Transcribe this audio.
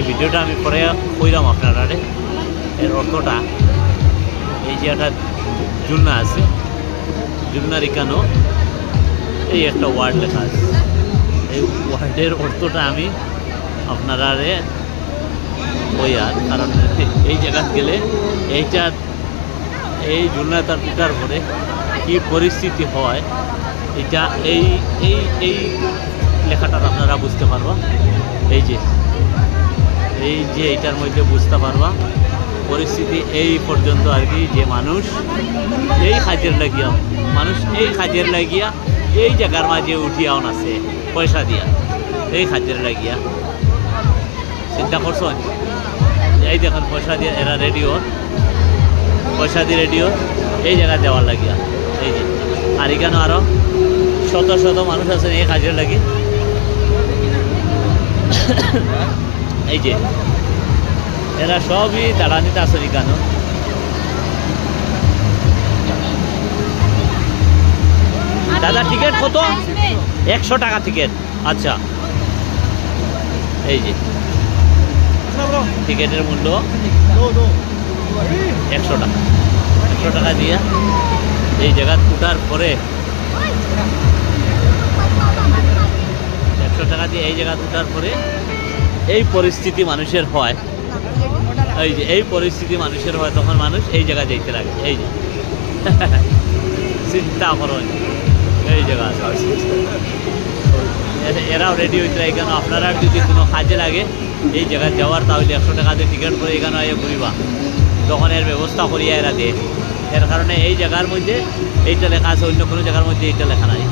এই ভিডিওটা আমি পরে কইলাম আপনারা এর অর্থটা। এই যে একটা জুলনা আছে, জুলনার এখানো এই একটা ওয়ার্ড লেখা আছে। এই ওয়ার্ডের অর্থটা আমি আপনারা ওই আর কারণ এই জায়গা গেলে এইটা এই জুলনাটা টুটার পরে কী পরিস্থিতি হয় এটা এই এই এই লেখাটা আপনারা বুঝতে পারবা। এই যে এইটার মধ্যে বুঝতে পারবা পরিস্থিতি এই পর্যন্ত আর কি, যে মানুষ এই কাজের লাগিয়া এই জায়গার মাঝে উঠিয়াও আছে পয়সা দিয়া, এই কাজের লাগিয়া চিন্তা করছেন। এই দেখুন পয়সা দিয়ে এরা পয়সা দিয়ে রেডিও এই জায়গায় দেওয়ার লাগিয়া। এই যে আর এখানে আরো শত শত মানুষ আছেন এই কাজের লাগি। এই যে এরা সবই দাঁড়ানিতে আসেন এখানে। দাদা টিকিট কত? 100 টাকা টিকিট। আচ্ছা, এই যে টিকিটের মূল্য 100 টাকা। 100 টাকা দিয়া এই জায়গা উঠার পরে 100 টাকা দিয়ে এই জায়গা উঠার পরে এই পরিস্থিতি মানুষের হয়। এই যে এই পরিস্থিতি মানুষের হয় তখন মানুষ এই জায়গা যাইতে লাগে। এই যে চিন্তা করেন এই জায়গা এরাও রেডি হইতে লাগে। কেন আপনারা যদি কোনো কাজে লাগে এই জায়গায় যাওয়ার, তাহলে 100 টাকা দিয়ে টিকিট করে এখানে ঘুরিবা, তখন এর ব্যবস্থা করিয়া এরা দেয়। এর কারণে এই জায়গার মধ্যে এইটা লেখা আছে, অন্য কোনো জায়গার মধ্যে এইটা লেখা নাই।